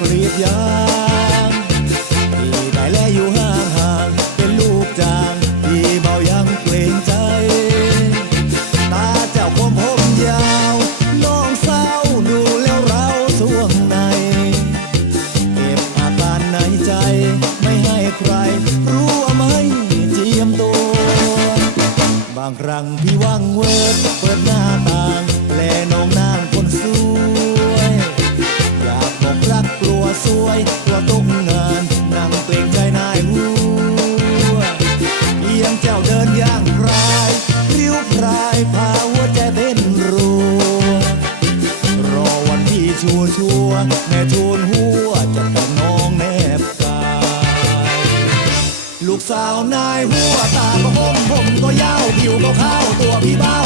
กรีดยางพี่ได้แลอยู่ห่างห่างๆเป็นลูกจางพี่เบายังเกรงใจ ตาเจ้าคมผมยาว น้องสาวดูแล้วเราสวงใน เก็บอาการในใจไม่ให้ใคร รู้ว่าไม่เจียมตัว บางครั้งพี่ว่างเวิร์ดเปิดหน้าต่าง กลัวสวยกลัวตกงานนั่งเกรงใจนายหัวเพียงเจ้าเดินย่างพรายริ้วพรายพาหัวใจเต้นรัวรอวันที่ชัวชัวแม่ทูนหัวจะแต่งน้องแนบกายลูกสาวนายหัวตาก็คมผมก็ยาวผิวก็ขาวตัวพี่เบ้า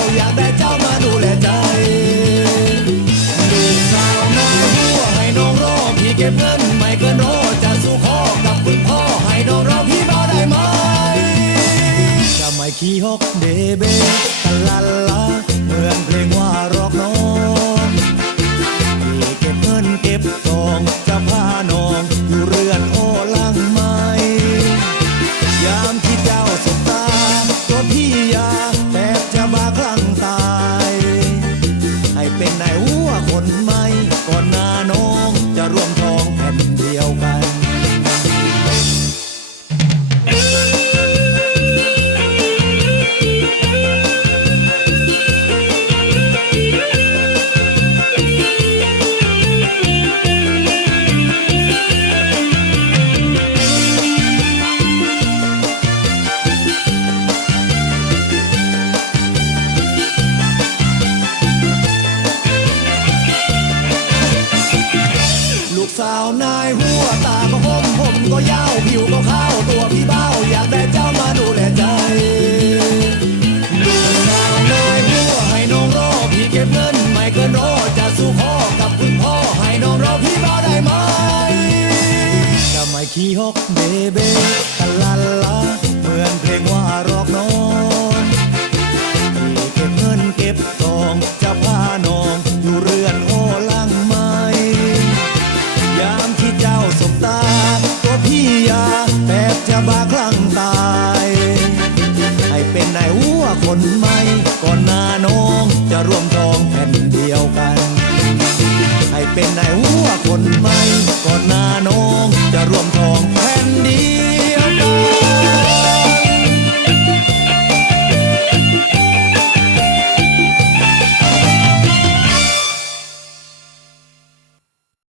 เก็บเงินไม่กินรอจะสู้ขอกับคุณพ่อให้น้องรอพี่บ้าได้ไหมจะไม่ขี้ฮอกเดเบตะลันลาเหมือนเพลงว่ารอกน้องพี่เก็บเงินเก็บทองจะพาน้องอยู่เรือนโอลังไม้ยามที่เจ้าสบตาตัวพี่ยา กสาวนายหัวตาก็คมผมก็ยาวผิวก็ขาวตัวพี่เบ้าอยากได้เจ้ามาดูแลใจลูกสาวนายหัวให้น้องรอพี่เก็บเงินไม่เกินรอจะสู้พ่อกับคุณพ่อให้น้องรอพี่เบ้าได้ไหมจะไม่ขี้ฮกเบเบตะลันลาเหมือนเพลงว่า จะบาคลั่งตาย ให้เป็นนายหัวคนใหม่ก่อนหน้าน้องจะร่วมทองแผ่นเดียวกัน ให้เป็นนายหัวคนใหม่